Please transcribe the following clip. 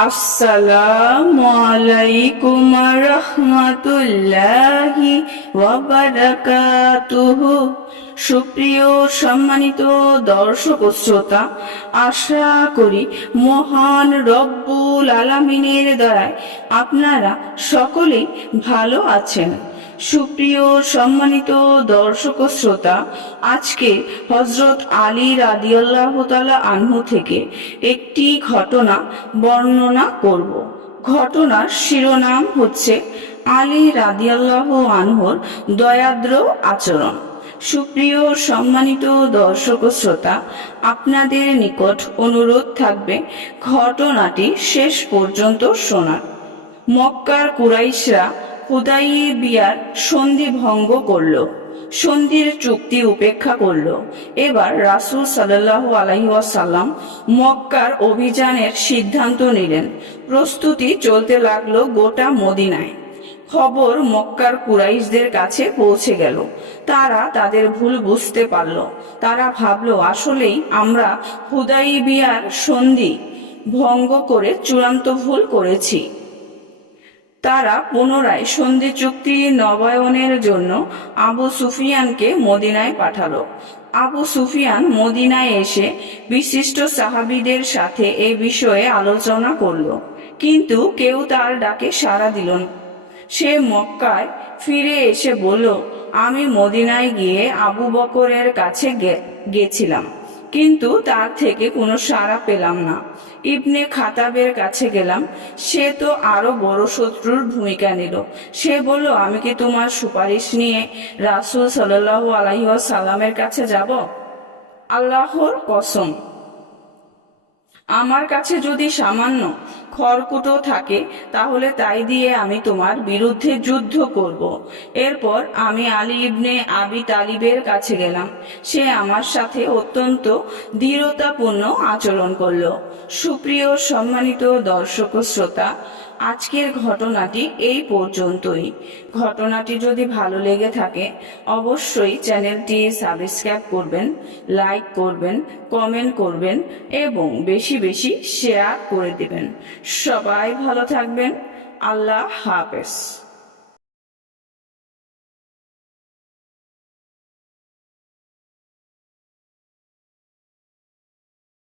আসসালামু আলাইকুম রহমাতুল্লাহি ওয়া বারাকাতুহু। সুপ্রিয় সম্মানিত দর্শক ও শ্রোতা, আশা করি মহান রব্বুল আলামিনের দয়ায় আপনারা সকলেই ভালো আছেন। সুপ্রিয় সম্মানিত দর্শক ও শ্রোতা, আজকে হযরত আলী রাদিয়াল্লাহু তাআলা আনহু থেকে একটি ঘটনা বর্ণনা করব। ঘটনার শিরোনাম হচ্ছে আলী রাদিয়াল্লাহু আনহুর দয়াদ্র আচরণ। সুপ্রিয় সম্মানিত দর্শক ও শ্রোতা, আপনাদের নিকট অনুরোধ থাকবে ঘটনাটি শেষ পর্যন্ত শোনার। মক্কার কুরাইশরা হুদাইবিয়ার সন্ধি ভঙ্গ করল, সন্ধির চুক্তি উপেক্ষা করল। এবার রাসূল সাল্লাল্লাহু আলাইহি ওয়াসাল্লাম মক্কার অভিযানের সিদ্ধান্ত নিলেন। প্রস্তুতি চলতে লাগলো গোটা মদিনায়। খবর মক্কার কুরাইশদের কাছে পৌঁছে গেল। তারা তাদের ভুল বুঝতে পারল। তারা ভাবলো আসলেই আমরা হুদাইবিয়ার সন্ধি ভঙ্গ করে চূড়ান্ত ভুল করেছি। তারা পুনরায় সন্ধি চুক্তি নবায়নের জন্য আবু সুফিয়ানকে মদিনায় পাঠালো। আবু সুফিয়ান মদিনায় এসে বিশিষ্ট সাহাবীদের সাথে এ বিষয়ে আলোচনা করল, কিন্তু কেউ তার ডাকে সাড়া দিল না। সে মক্কায় ফিরে এসে বলল, আমি মদিনায় গিয়ে আবু বকরের কাছে গেছিলাম, কিন্তু তার থেকে কোনো সাড়া পেলাম না। ইবনে খাতাবের কাছে গেলাম, সে তো আরো বড় শত্রুর ভূমিকা নিল। সে বলল, আমি কি তোমার সুপারিশ নিয়ে রাসূল সাল্লাল্লাহু আলাইহি ওয়াসাল্লামের কাছে যাব? আল্লাহর কসম, আমার কাছে যদি সামান্য খড়কুটো থাকে তাহলে তাই দিয়ে আমি তোমার বিরুদ্ধে যুদ্ধ করব। এরপর আমি আলী ইবনে আবি তালিবের কাছে গেলাম। সে আমার সাথে অত্যন্ত দৃঢ়তাপূর্ণ আচরণ করল। সুপ্রিয় সম্মানিত দর্শক ও শ্রোতা, আজকের ঘটনাটি এই পর্যন্তই। ঘটনাটি যদি ভালো লেগে থাকে অবশ্যই চ্যানেলটি সাবস্ক্রাইব করবেন, লাইক করবেন, কমেন্ট করবেন এবং বেশি বেশি শেয়ার করে দিবেন। সবাই ভালো থাকবেন। আল্লাহ হাফেজ।